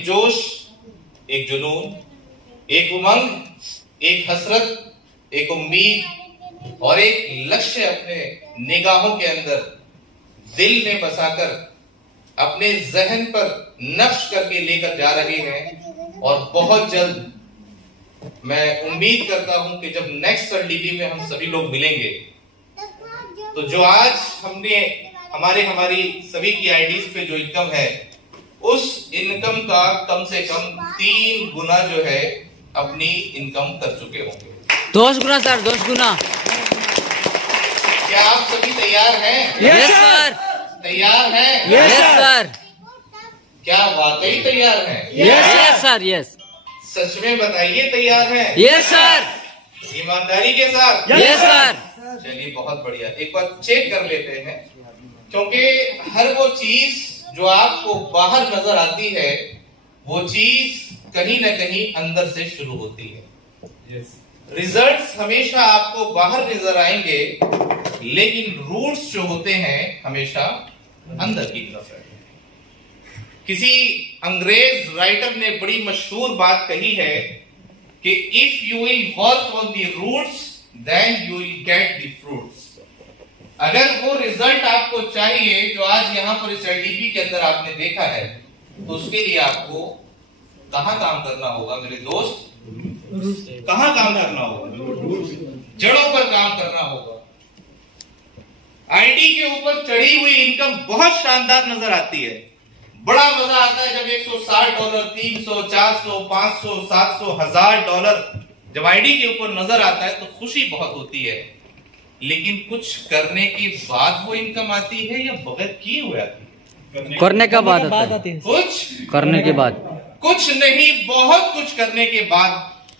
एक जोश, एक जुनून, एक उमंग, एक हसरत, एक उम्मीद और एक लक्ष्य अपने निगाहों के अंदर दिल में बसाकर अपने जहन पर नक्श करके लेकर जा रहे हैं। और बहुत जल्द मैं उम्मीद करता हूं कि जब नेक्स्ट सरडीपी में हम सभी लोग मिलेंगे तो जो आज हमने हमारी सभी की आईडीज पे जो इनकम है उस इनकम का कम से कम 3 गुना जो है अपनी इनकम कर चुके होंगे। 10 गुना सर, 10 गुना। क्या आप सभी तैयार हैं? Yes sir. तैयार हैं? Yes sir. क्या वाकई तैयार हैं? Yes sir. यस। सच में बताइए तैयार हैं? Yes sir. ईमानदारी के साथ? Yes sir. चलिए बहुत बढ़िया। एक बार चेक कर लेते हैं, क्योंकि हर वो चीज जो आपको बाहर नजर आती है वो चीज कहीं ना कहीं अंदर से शुरू होती है। रिजल्ट्स हमेशा आपको बाहर नजर आएंगे, लेकिन रूट्स जो होते हैं हमेशा अंदर की तरफ रहते हैं। किसी अंग्रेज राइटर ने बड़ी मशहूर बात कही है कि if you will work on the roots then you will get the fruits. अगर वो रिजल्ट आपको चाहिए जो आज यहां पर इस एलडीपी के अंदर आपने देखा है, तो उसके लिए आपको कहां काम करना होगा मेरे दोस्त? कहां काम करना होगा? जड़ों पर काम करना होगा। आईडी के ऊपर चढ़ी हुई इनकम बहुत शानदार नजर आती है। बड़ा मजा आता है जब $160, $300, $400, $500, $700, $1000 जब आईडी के ऊपर नजर आता है तो खुशी बहुत होती है। लेकिन कुछ करने के बाद वो इनकम आती है या बगैर किए हुए आती है? करने का बाद आती है। कुछ करने के बाद? कुछ नहीं, बहुत कुछ करने के बाद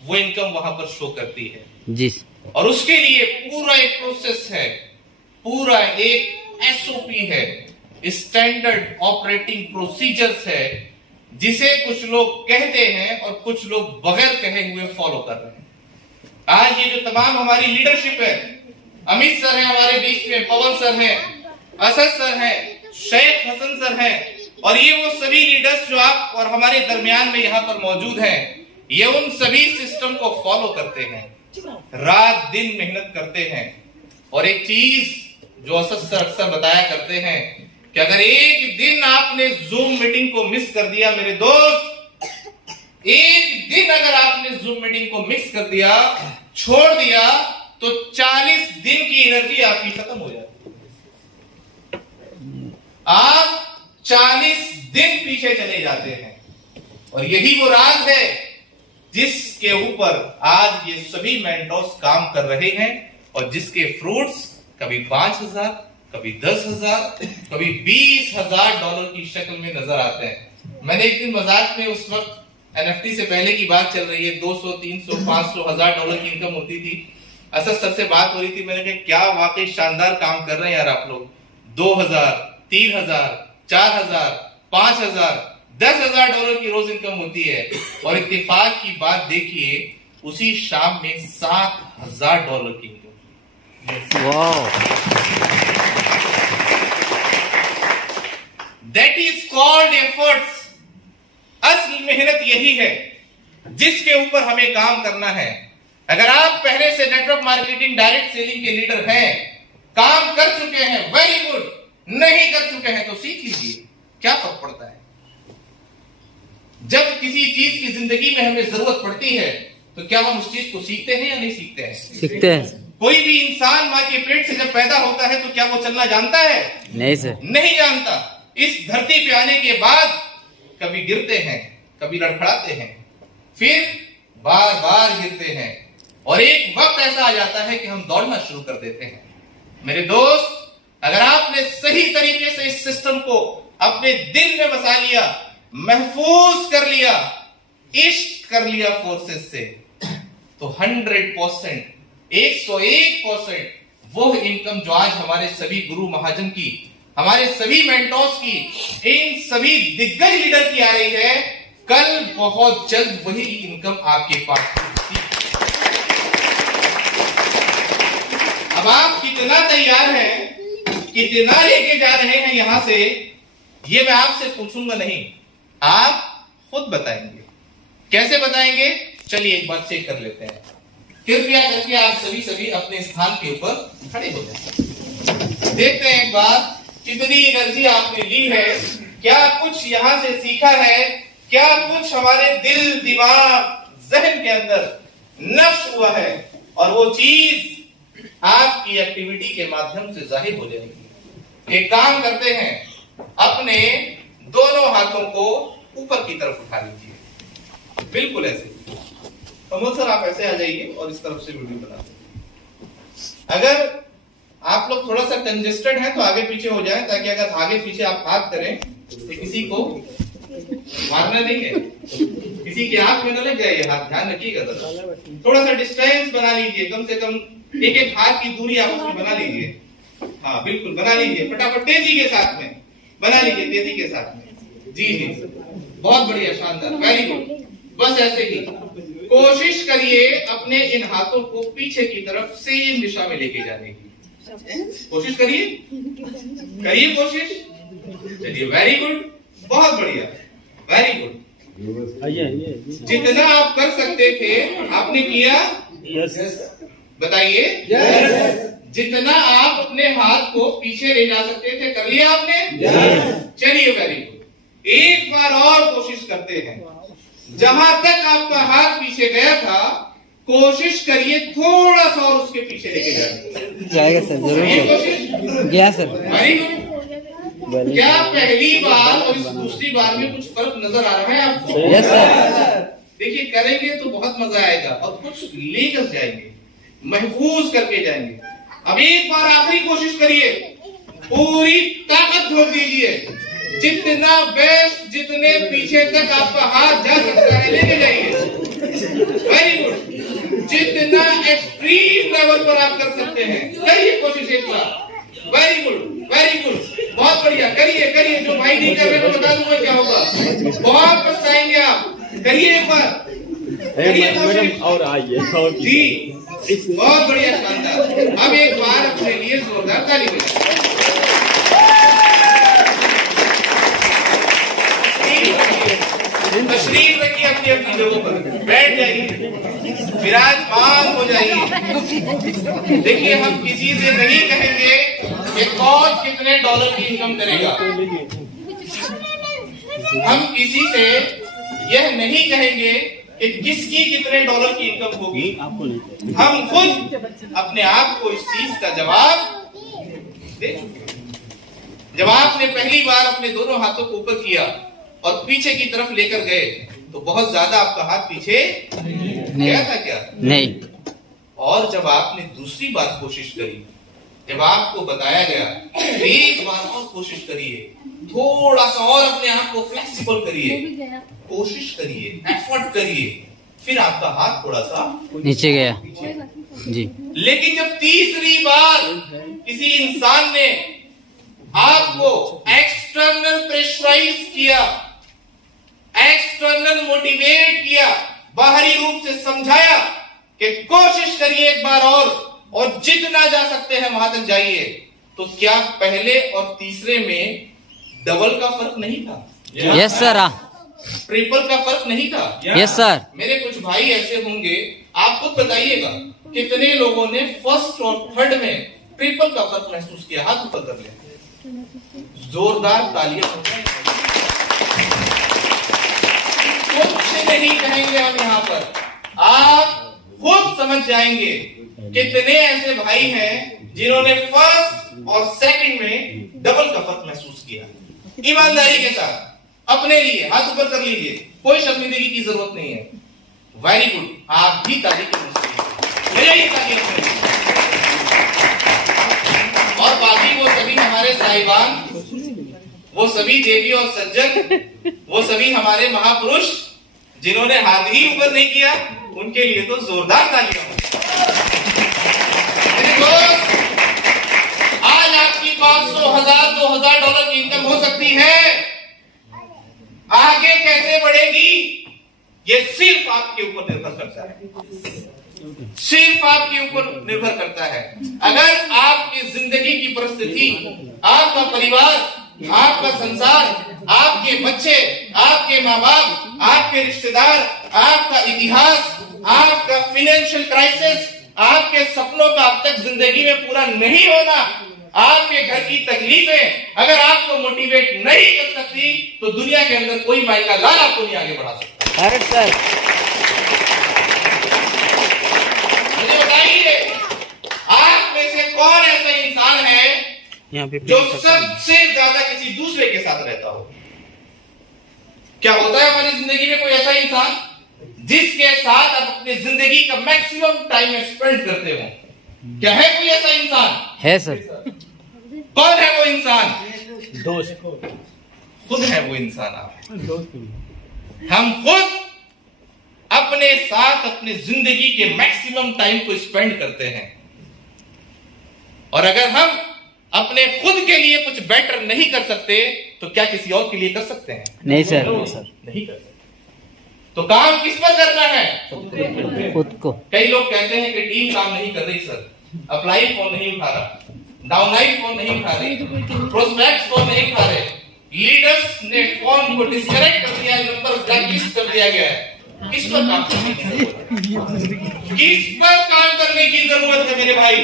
वो इनकम वहां पर शो करती है जी। और उसके लिए पूरा एक प्रोसेस है, पूरा एक एसओपी है, स्टैंडर्ड ऑपरेटिंग प्रोसीजर्स है, जिसे कुछ लोग कहते हैं और कुछ लोग बगैर कहे हुए फॉलो कर रहे हैं। आज ये जो तमाम हमारी लीडरशिप है, अमित सर हैं हमारे बीच में, पवन सर हैं, असद सर हैं, शेख हसन सर हैं, और ये वो सभी लीडर्स जो आप और हमारे दरमियान में यहाँ पर मौजूद हैं, ये उन सभी सिस्टम को फॉलो करते हैं, रात दिन मेहनत करते हैं। और एक चीज जो असद सर अक्सर बताया करते हैं कि अगर एक दिन आपने जूम मीटिंग को मिस कर दिया मेरे दोस्त, एक दिन अगर आपने जूम मीटिंग को मिस कर दिया, छोड़ दिया, तो 40 दिन की एनर्जी आपकी खत्म हो जाती है। आप 40 दिन पीछे चले जाते हैं। और यही वो राज है जिसके ऊपर आज ये सभी मेंटोर्स काम कर रहे हैं और जिसके फ्रूट्स कभी 5,000, कभी 10,000, कभी $20,000 की शक्ल में नजर आते हैं। मैंने एक दिन मजाक में, उस वक्त एनएफटी से पहले की बात चल रही है, 200, 300, 500, $1,000 की इनकम होती थी। असद सर से बात हो रही थी, मैंने कहा क्या वाकई शानदार काम कर रहे हैं यार आप लोग। 2,000, 3,000, 4,000, 5,000, $10,000 की रोज इनकम होती है। और इत्तेफाक की बात देखिए, उसी शाम में $7,000 की income. That is called efforts. असली मेहनत यही है जिसके ऊपर हमें काम करना है। अगर आप पहले से नेटवर्क मार्केटिंग, डायरेक्ट सेलिंग के लीडर हैं, काम कर चुके हैं, वेरी गुड। नहीं कर चुके हैं तो सीख लीजिए, क्या फर्क पड़ता है। जब किसी चीज की जिंदगी में हमें जरूरत पड़ती है तो क्या हम उस चीज को सीखते हैं या नहीं सीखते हैं? सीखते हैं। कोई भी इंसान मां के पेट से जब पैदा होता है तो क्या वो चलना जानता है? नहीं सर, नहीं जानता। इस धरती पे आने के बाद कभी गिरते हैं, कभी लड़खड़ाते हैं, फिर बार बार गिरते हैं और एक वक्त ऐसा आ जाता है कि हम दौड़ना शुरू कर देते हैं। मेरे दोस्त, अगर आपने सही तरीके से इस सिस्टम को अपने दिल में बसा लिया, महफूज कर लिया, इश्क कर लिया फोर्सेस से, तो 100%, 101% वो इनकम जो आज हमारे सभी गुरु महाजन की, हमारे सभी मेंटोर्स की, इन सभी दिग्गज लीडर की आ रही है, कल बहुत जल्द वही इनकम आपके पास होगी। अब आप कितना तैयार हैं, कितना लेके जा रहे हैं यहां से, ये मैं आपसे पूछूंगा नहीं, आप खुद बताएंगे। कैसे बताएंगे, चलिए एक बार चेक कर लेते हैं। कृपया करके आप सभी अपने स्थान के ऊपर खड़े हो जाए। देखते हैं एक बार कितनी एनर्जी आपने ली है, क्या कुछ यहां से सीखा है, क्या कुछ हमारे दिल दिमाग जहन के अंदर नक्श हुआ है, और वो चीज आपकी एक्टिविटी के माध्यम से जाहिर हो जाएगी। एक काम करते हैं, अपने दोनों हाथों को ऊपर की तरफ उठा लीजिए, बिल्कुल ऐसे। कमल सर आप ऐसे आ जाइए और इस तरफ से वीडियो बना दीजिए। अगर आप लोग थोड़ा सा कंजेस्टेड हैं तो आगे पीछे हो जाएं, ताकि अगर आगे पीछे आप हाथ करें तो किसी को मारना नहीं है, किसी की आंख में न लग जाए हाथ, ध्यान रखिएगा। थोड़ा सा डिस्टेंस बना लीजिए, कम से कम एक हाथ की दूरी आपस में बना लीजिए। हाँ बिल्कुल बना लीजिए, फटाफट तेजी के साथ में बना लीजिए, तेजी के साथ में। जी जी बहुत बढ़िया, शानदार, वेरी गुड। बस ऐसे ही कोशिश करिए अपने इन हाथों को पीछे की तरफ सेम दिशा में लेके जाने की कोशिश करिए, करिए कोशिश। चलिए वेरी गुड, बहुत बढ़िया, वेरी गुड। जितना आप कर सकते थे आपने किया, बताइए। जितना आप अपने हाथ को पीछे ले जा सकते थे कर लिया आपने। चलिए वेरी गुड, एक बार और कोशिश करते हैं। जहां तक आपका हाथ पीछे गया था कोशिश करिए थोड़ा सा और उसके पीछे लेके जाएगा सर, जरूर गया सर। Very good. क्या पहली बार और इस दूसरी बार में कुछ फर्क नजर आ रहा है आपको? Yes sir. देखिए करेंगे तो बहुत मजा आएगा और कुछ लेकर जाएंगे, महफूज करके जाएंगे। अब एक बार आखिरी कोशिश करिए, पूरी ताकत झोंक दीजिए, जितना बेस्ट, जितने पीछे तक आपका हाथ जा सकता है लेके जाइए। Very good. जितना एक्सट्रीम लेवल पर आप कर सकते हैं करिए कोशिश एक बार। वेरी गुड, वेरी गुड, बहुत बढ़िया, करिए करिए। जो भाई नहीं कर रहे तो बता दूंगा क्या होगा, बहुत पछताएंगे आप। करिए एक बार, करिए कोशिश और आइए जी, बहुत बढ़िया, शानदार। अब एक बार अपने लिए जोरदार ताली बजाइए। तशरीफ रखिए अपनी अपनी जगहों पर, बैठ जाइए, विराजमान हो जाइए। देखिए हम किसी से नहीं कहेंगे कि कौन कितने डॉलर की इनकम करेगा, हम किसी से यह नहीं कहेंगे कि किसकी कितने डॉलर की इनकम होगी। हम खुद अपने आप को इस चीज का जवाब दे चुके हैं। जब आपने पहली बार अपने दोनों हाथों को ऊपर किया और पीछे की तरफ लेकर गए तो बहुत ज्यादा आपका हाथ पीछे गया था क्या? नहीं। और जब आपने दूसरी बार कोशिश करी, जब आपको बताया गया एक बार और कोशिश करिए, थोड़ा सा और अपने आप को फ्लेक्सिबल करिए, कोशिश करिए, एफर्ट करिए, फिर आपका हाथ थोड़ा सा नीचे गया जी। लेकिन जब तीसरी बार किसी इंसान ने आपको एक्सटर्नल प्रेशराइज किया, एक्सटर्नल मोटिवेट किया, बाहरी रूप से समझाया कि कोशिश करिए एक बार और जितना जा सकते हैं वहां तक जाइए, तो क्या पहले और तीसरे में डबल का फर्क नहीं था? Yes sir. ट्रिपल का फर्क नहीं था? Yes sir. मेरे कुछ भाई ऐसे होंगे, आप खुद बताइएगा कितने लोगों ने फर्स्ट और थर्ड में ट्रिपल का फर्क महसूस किया? हाथ ऊपर कर ले, जोरदार तालियां। कुछ नहीं कहेंगे हम यहाँ पर, आप खुद समझ जाएंगे कितने ऐसे भाई हैं जिन्होंने फर्स्ट और सेकंड में डबल का फर्क महसूस किया। ईमानदारी के साथ अपने लिए हाथ ऊपर कर लीजिए, कोई शर्मिंदगी की जरूरत नहीं है। वेरी गुड, आप भी ताली के और बाकी वो सभी हमारे साहिबान, वो सभी देवी और सज्जन, वो सभी हमारे महापुरुष जिन्होंने हाथ ही ऊपर नहीं किया, उनके लिए तो जोरदार तालियां। आज आपकी 500, 1000, 2000 डॉलर की इनकम हो सकती है। आगे कैसे बढ़ेगी ये सिर्फ आपके ऊपर निर्भर करता है, सिर्फ आपके ऊपर निर्भर करता है। अगर आपकी जिंदगी की परिस्थिति, आपका परिवार आपका संसार, आपके बच्चे, आपके माँ बाप, आपके रिश्तेदार, आपका इतिहास, आपका फाइनेंशियल क्राइसिस, आपके सपनों का अब तक जिंदगी में पूरा नहीं होना, आपके घर की तकलीफें अगर आपको मोटिवेट नहीं कर सकती तो दुनिया के अंदर कोई माई का लाल आपको नहीं आगे बढ़ा सकता। सर मुझे बताइए, आप में से कौन ऐसा इंसान है जो सबसे ज्यादा किसी दूसरे के साथ रहता हो? क्या होता है हमारी जिंदगी में कोई ऐसा इंसान जिसके साथ आप अपनी जिंदगी का मैक्सिमम टाइम स्पेंड करते हो? क्या है कोई ऐसा इंसान? है सर। कौन है वो इंसान? दोस्त। खुद है वो इंसान आप। हम खुद अपने साथ अपनी जिंदगी के मैक्सिमम टाइम को स्पेंड करते हैं, और अगर हम अपने खुद के लिए कुछ बेटर नहीं कर सकते तो क्या किसी और के लिए कर सकते हैं? नहीं सर, नहीं कर सकते। तो काम किस पर करना है? खुद को। कई लोग कहते हैं कि टीम काम नहीं कर रही सर, अप्लाई फोन नहीं उठा रहा, डाउनलाइन फोन नहीं उठा रही, प्रोस्पेक्ट फोन नहीं उठा रहे, लीडर्स ने फोन को डिस्कनेक्ट कर दिया, नंबर ब्लैकलिस्ट कर दिया गया है। किस पर काम करने की जरूरत है? किस पर काम करने की जरूरत है मेरे भाई?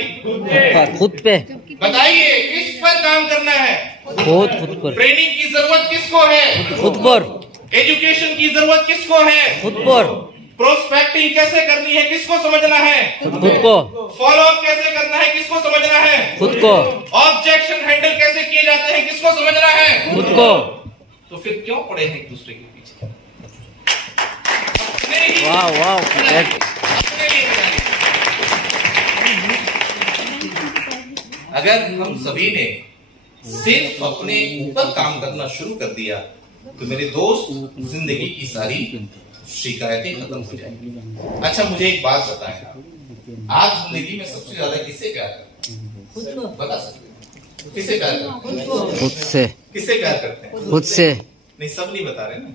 खुद पे। बताइए किस पर काम करना है? खुद पर। ट्रेनिंग की जरूरत किसको है? खुद पर। एजुकेशन की जरूरत किसको है? खुद पर। प्रोस्पेक्टिंग कैसे करनी है किसको समझना है? खुद को। फॉलो अप कैसे करना है किसको समझना है? खुद को। ऑब्जेक्शन हैंडल कैसे किए जाते हैं किसको समझना है? खुद को। तो फिर क्यों पड़े हैं एक दूसरे के पीछे? वाह वाह। अगर हम सभी ने सिर्फ अपने ऊपर काम करना शुरू कर दिया तो मेरे दोस्त जिंदगी की सारी शिकायतें खत्म हो जाएंगी। अच्छा मुझे एक बात बताएं, आप जिंदगी में सबसे ज्यादा किससे प्यार करते हैं? बता सकते हैं? किससे प्यार करते हैं? खुद से। किससे प्यार करते हैं? खुद से। नहीं सब नहीं बता रहे ना।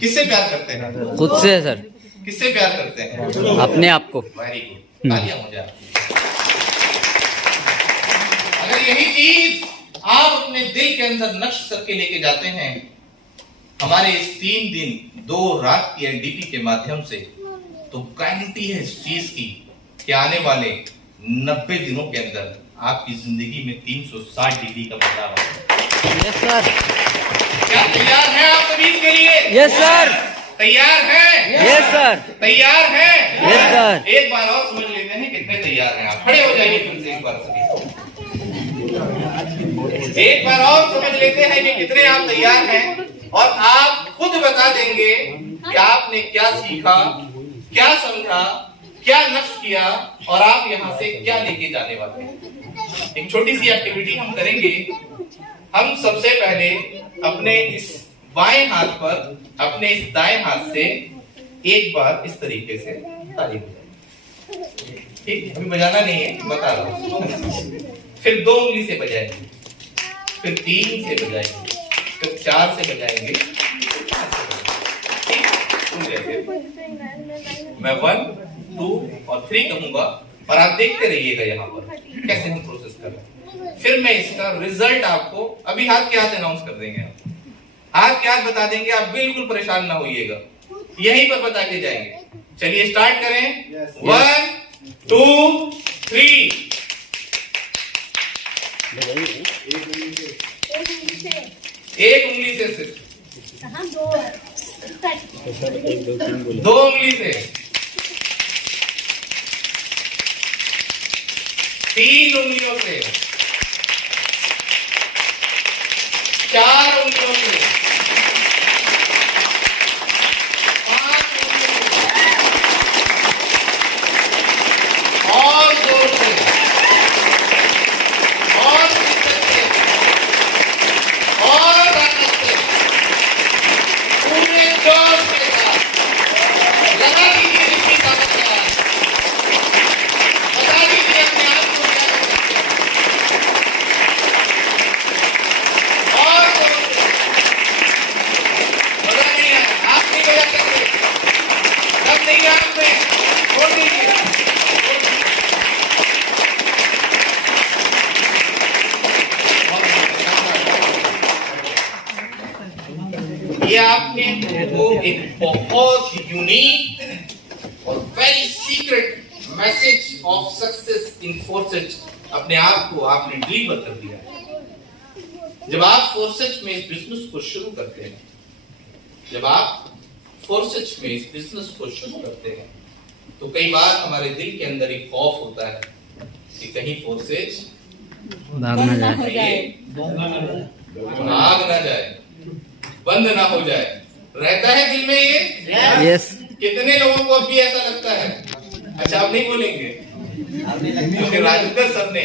किससे प्यार करते हैं? खुद से सर। किससे प्यार करते हैं? अपने आप को। वेरी गुड, तालियां हो जाए। अगर यही चीज आप अपने दिल के अंदर नक्श करके लेके जाते हैं हमारे इस 3 दिन 2 रात की एनडीपी के माध्यम से, तो गारंटी है इस चीज की कि आने वाले 90 दिनों के अंदर आपकी जिंदगी में 360 डिग्री का बदलाव आएगा। Yes sir. क्या तैयार है आप सभी के लिए? Yes sir. तैयार है? Yes sir. तैयार है? Yes sir. एक बार और समझ लेते हैं कितने तैयार हैं आप। खड़े हो जाइए फिर से एक बार सभी। एक बार और समझ लेते हैं कि कितने आप तैयार हैं, और आप खुद बता देंगे कि आपने क्या सीखा, क्या समझा, क्या नष्ट किया, और आप यहाँ से क्या लेके जाने वाले हैं। एक छोटी सी एक्टिविटी हम करेंगे। हम सबसे पहले अपने इस बाएं हाथ पर अपने इस दाएं हाथ से एक बार इस तरीके से ताली बजाएंगे। ठीक, अभी बजाना नहीं है, बता रहा हूं। फिर 2 उंगली से बजाएंगे, फिर 3 से बजाएंगे, फिर 4 से बजाएंगे, फिर 5 से बजाएंगे। मैं 1, 2 और 3 कहूंगा और आप देखते रहिएगा यहाँ पर कैसे हम प्रोसेस कर रहे हैं। फिर मैं इसका रिजल्ट आपको अभी हाथ के हाथ अनाउंस कर देंगे। हाथ के हाथ बता देंगे, आप बिल्कुल परेशान ना होइएगा, यहीं पर बता के जाएंगे। चलिए स्टार्ट करें। 1, 2, 3। एक उंगली से सिर्फ, 2 उंगली से, 3 उंगलियों से, 4 उंगलियों से, 5 उंगलियों से, और जोर से, और शिद्दत से, और ताकत से, पूरे जोश के साथ लगा दीजिए इसकी ताकत के साथ। बता दीजिए अपने आप को क्या कर सकते हैं। और जोर से, एक बहुत यूनिक और very secret message of success in forces अपने आप को आपने डिलीवर कर दिया है। जब आप फोर्सेज में इस बिजनेस को शुरू करते हैं, जब आप फोर्सेज में इस बिजनेस को शुरू करते हैं, तो कई बार हमारे दिल के अंदर एक खौफ होता है कि कहीं फोर्सेज भाग ना जाए, भाग ना जाए, बंद ना हो जाए। रहता है दिल में ये? यस। कितने लोगों को अभी ऐसा लगता है? अच्छा, आप नहीं बोलेंगे क्योंकि राजेंद्र सर ने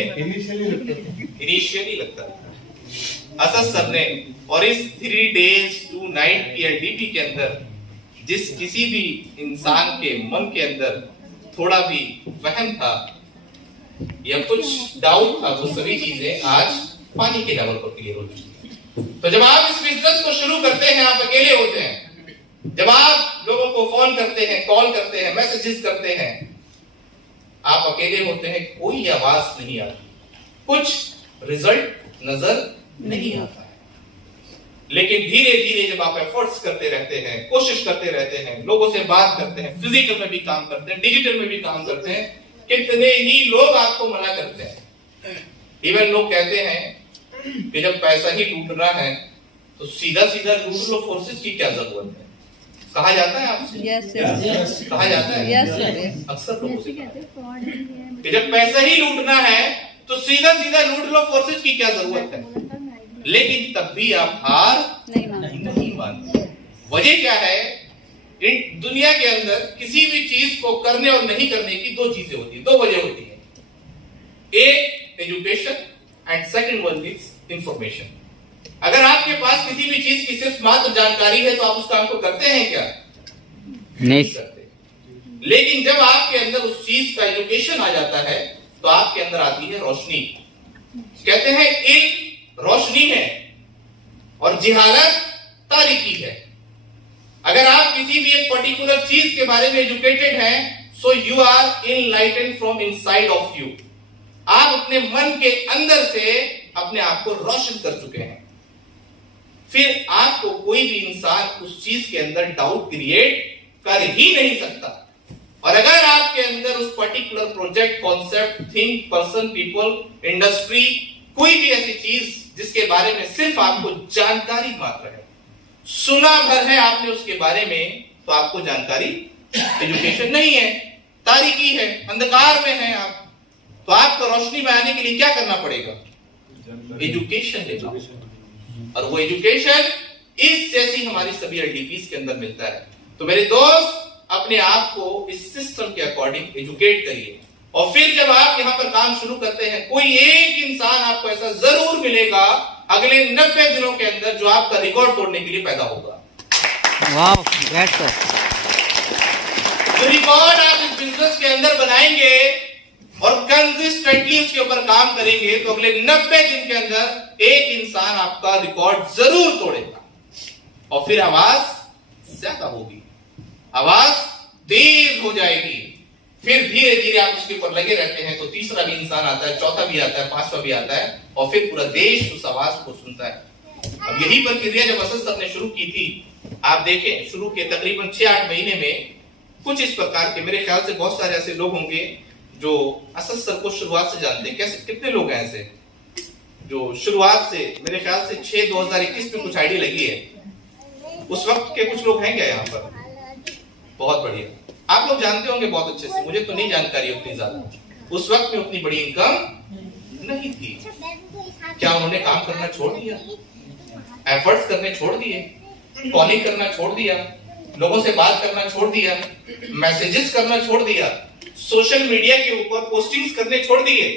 इनिशियली लगता है, असद सर ने, और इस 3 days 2 night PLDT के अंदर जिस किसी भी इंसान के मन के अंदर थोड़ा भी वहम था या कुछ डाउट था, वो सभी चीजें आज पानी के लेवल पर क्लियर हो चुकी है। तो जब आप इस बिजनेस को शुरू करते हैं, आप अकेले होते हैं। जब आप लोगों को फोन करते हैं, कॉल करते हैं, मैसेजेस करते हैं, आप अकेले होते हैं, कोई आवाज नहीं आती, कुछ रिजल्ट नजर नहीं आता है। लेकिन धीरे धीरे जब आप एफर्ट्स करते रहते हैं, कोशिश करते रहते हैं, लोगों से बात करते हैं, फिजिकल में भी काम करते हैं, डिजिटल में भी काम करते हैं, कितने ही लोग आपको मना करते हैं। इवन लोग कहते हैं कि जब पैसा ही लूटना है तो सीधा सीधा लूट लो, फोर्सेस की क्या जरूरत है। कहा जाता है आपसे? yes. कहा जाता है yes, अक्सर लोगों से कि जब पैसा ही लूटना है तो सीधा सीधा लूट लो, फोर्सेस की क्या जरूरत है। लेकिन तब भी आप हार नहीं मानते। वजह क्या है? इन दुनिया के अंदर किसी भी चीज को करने और नहीं करने की 2 चीजें होती है, 2 वजह होती है। एक education and second one is information. अगर आपके पास किसी भी चीज की सिर्फ मात्र जानकारी है तो आप उस काम को करते हैं क्या? नहीं करते। लेकिन जब आपके अंदर उस चीज का एजुकेशन आ जाता है तो आपके अंदर आती है रोशनी। कहते हैं इल्म रोशनी है और जिहालत तारीकी है। अगर आप किसी भी एक पर्टिकुलर चीज के बारे में एजुकेटेड हैं, so you are enlightened from inside of you. आप अपने मन के अंदर से अपने आप को रोशन कर चुके हैं। फिर आपको कोई भी इंसान उस चीज के अंदर डाउट क्रिएट कर ही नहीं सकता। और अगर आपके अंदर उस particular project, concept, thing, person, people, industry, कोई भी ऐसी चीज जिसके बारे में सिर्फ आपको जानकारी मात्र है, सुना भर है आपने उसके बारे में, तो आपको जानकारी, एजुकेशन नहीं है, तारीकी है, अंधकार में है आप। तो आपको रोशनी में आने के लिए क्या करना पड़ेगा? एजुकेशन लेना। और वो एजुकेशन इस जैसी हमारी सभी एलडीपीज के अंदर मिलता है। तो मेरे दोस्त, अपने आप को इस सिस्टम के अकॉर्डिंग एजुकेट करिए। और फिर जब आप यहां पर काम शुरू करते हैं, कोई एक इंसान आपको ऐसा जरूर मिलेगा अगले 90 दिनों के अंदर जो आपका रिकॉर्ड तोड़ने के लिए पैदा होगा। वाह, ग्रेट सर। जो रिकॉर्ड आप इस बिजनेस के अंदर बनाएंगे और कंसिस्टेंटली उसके ऊपर काम करेंगे, तो अगले 90 दिन के अंदर एक इंसान आपका रिकॉर्ड जरूर तोड़ेगा। और फिर आवाज ज्यादा होगी, आवाज तेज हो जाएगी। फिर धीरे धीरे आप उसके ऊपर लगे रहते हैं तो तीसरा भी इंसान आता है, चौथा भी आता है, 5वां भी आता है, और फिर पूरा देश उस आवाज को सुनता है। अब यही प्रक्रिया जब असद सर ने शुरू की थी, आप देखें शुरू के तकरीबन 6-8 महीने में कुछ इस प्रकार के, मेरे ख्याल से बहुत सारे ऐसे लोग होंगे जो असद सर को शुरुआत से जानते हैं। कैसे, कितने लोग हैं ऐसे जो शुरुआत से, मेरे ख्याल से 6-2021 में कुछ आईडी लगी है, उस वक्त के कुछ लोग हैं क्या यहाँ पर? बहुत बढ़िया, आप लोग जानते होंगे बहुत अच्छे से, मुझे तो नहीं जानकारी उतनी ज्यादा। उस वक्त में उतनी बड़ी इनकम नहीं थी। क्या उन्होंने काम करना छोड़ दिया? एफर्ट्स करने छोड़ दिए, कॉलिंग करना छोड़ दिया, लोगों से बात करना छोड़ दिया, मैसेजेस करना छोड़ दिया, सोशल मीडिया के ऊपर पोस्टिंग्स करने छोड़ दिए,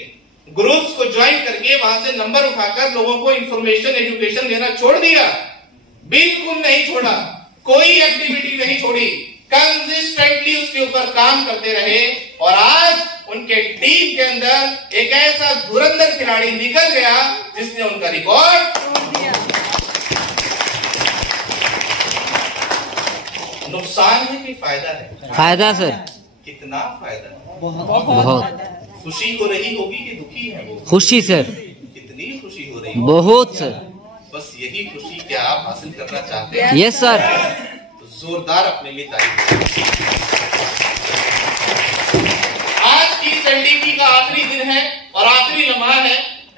ग्रुप्स को ज्वाइन करके वहां से नंबर उठाकर लोगों को इंफॉर्मेशन, एजुकेशन देना छोड़ दिया? बिल्कुल नहीं छोड़ा, कोई एक्टिविटी नहीं छोड़ी, कंसिस्टेंटली उसके ऊपर काम करते रहे। और आज उनके टीम के अंदर एक ऐसा धुरंधर खिलाड़ी निकल गया जिसने उनका रिकॉर्ड तोड़ दिया। नुकसान है कि फायदा है? फायदा सर। कितना फायदा? बहुत। खुशी हो रही होगी कि दुखी है वो? खुशी सर। कितनी खुशी हो रही है? बहुत सर। बस यही खुशी क्या आप हासिल करना चाहते हैं? Yes sir. तो जोरदार अपने लिए तारीफ। आज की इस एलडीपी का आखिरी दिन है और आखिरी लम्हा है।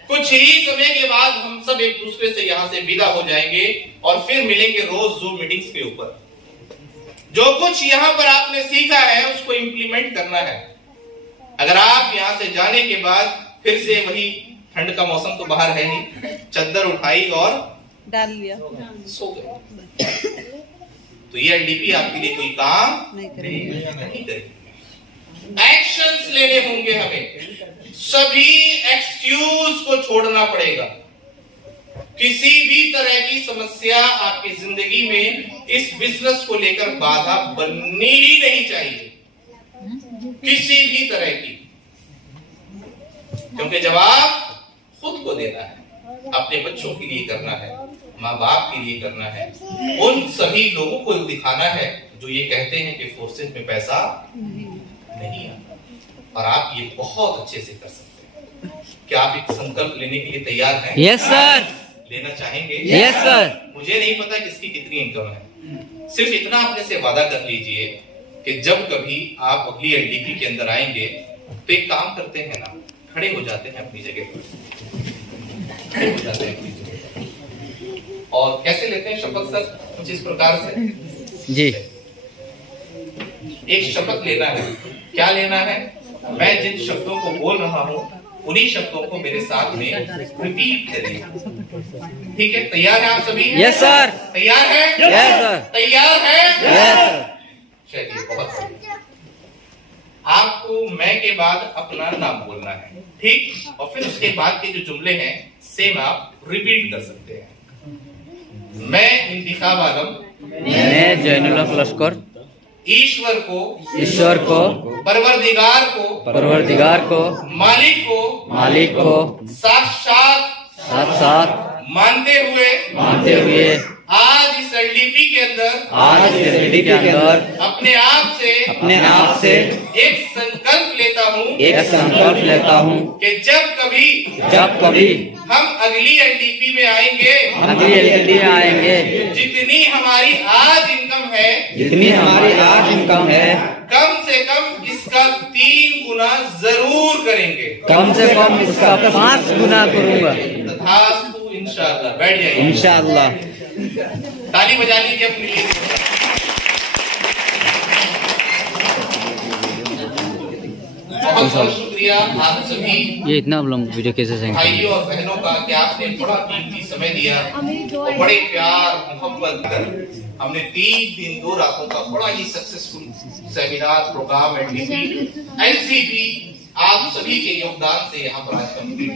कुछ ही समय के बाद हम सब एक दूसरे से यहां से विदा हो जाएंगे और फिर मिलेंगे रोज जूम मीटिंग्स के ऊपर। जो कुछ यहां पर आपने सीखा है उसको इंप्लीमेंट करना है। अगर आप यहां से जाने के बाद फिर से वही, ठंड का मौसम तो बाहर है ही, चद्दर उठाई और डाल लिया, सो गए, तो ये एलडीपी आपके लिए कोई काम नहीं करेगी। एक्शंस लेने होंगे हमें। सभी एक्सक्यूज को छोड़ना पड़ेगा। किसी भी तरह की समस्या आपकी जिंदगी में इस बिजनेस को लेकर बाधा बननी ही नहीं चाहिए, किसी भी तरह की। क्योंकि जवाब खुद को देना है, अपने बच्चों के लिए करना है, माँ बाप के लिए करना है, उन सभी लोगों को दिखाना है जो ये कहते हैं कि फोर्सेस में पैसा नहीं आता। और आप ये बहुत अच्छे से कर सकते हैं। क्या आप एक संकल्प लेने के लिए तैयार हैं? Yes sir. लेना चाहेंगे? Yes sir. मुझे नहीं पता किसकी कितनी इनकम है, सिर्फ इतना अपने से वादा कर लीजिए कि जब कभी आप अगली एलडीपी के अंदर आएंगे तो एक काम करते हैं ना, खड़े हो जाते हैं अपनी जगह पर, खड़े हो जाते हैं अपनी जगह पर। और कैसे लेते हैं शपथ सर? कुछ इस प्रकार से जी। एक शपथ लेना है। क्या लेना है? मैं जिन शब्दों को बोल रहा हूं उन्हीं शब्दों को मेरे साथ में रिपीट करिए। ठीक है? तैयार है आप सभी? Yes sir. तैयार है? Yes sir. तैयार है? Yes sir. चलिए, बहुत बढ़िया। आपको मैं के बाद अपना नाम बोलना है, ठीक? और फिर उसके बाद के जो जुमले हैं सेम आप रिपीट कर सकते हैं। मैं इंतिखाब आलम, मैं जैनुल हक लश्कर ईश्वर को परवरदिगार को मालिक को साथ मानते हुए आज इस एलडीपी के अंदर अपने आप से एक संकल्प लेता हूँ कि जब कभी हम अगली एलडीपी में आएंगे जितनी हमारी आज इनकम है कम से कम इसका 3 गुना जरूर करेंगे। कम से कम इसका 5 गुना करूँगा। तथास्तु, इंशाअल्लाह। बैठ जाइए। इंशाअल्लाह। ताली बजा लीजिए अपने लिए। बहुत बहुत शुक्रिया आप सभी ये इतना लंबा वीडियो कैसे भाइयों और बहनों का कि आपने बड़ा कीमती समय दिया और बड़े प्यार मोहब्बत कर हमने 3 दिन 2 रातों का बड़ा ही सक्सेसफुल सेमिनार प्रोग्राम एलसीपी आप सभी के योगदान से यहाँ पर आज कंप्लीट।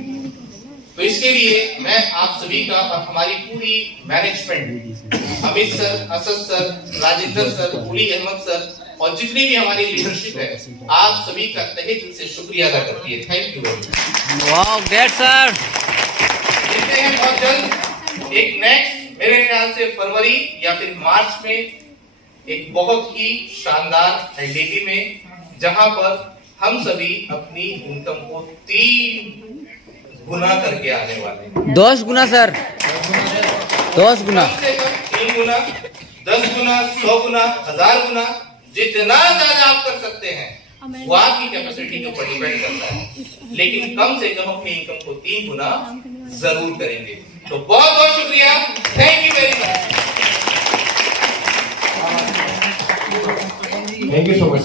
तो इसके लिए मैं आप सभी का और हमारी पूरी management, Amit sir, Asad sir, Rajendra sir, Kuli Ahmad sir और जितनी भी हमारी लीडरशिप है, आप सभी का तहे दिल से शुक्रिया अदा करती है। Thank you very much. Wow, great sir. मिलते हैं बहुत जल्द एक नेक्स्ट, मेरे ख्याल से फरवरी या फिर मार्च में, एक बहुत ही शानदार एलडीपी में, जहां पर हम सभी अपनी इनकम को 3 गुना करके आने वाले हैं। 10 गुना सर, 10 गुना, कम से कम 3 गुना, 10 गुना, 100 गुना, 1000 गुना, जितना ज्यादा आप कर सकते हैं वो आपकी कैपेसिटी के ऊपर डिपेंड करता है, लेकिन कम से कम अपनी इनकम को 3 गुना जरूर करेंगे। तो बहुत बहुत शुक्रिया। Thank you very much. Thank you so much.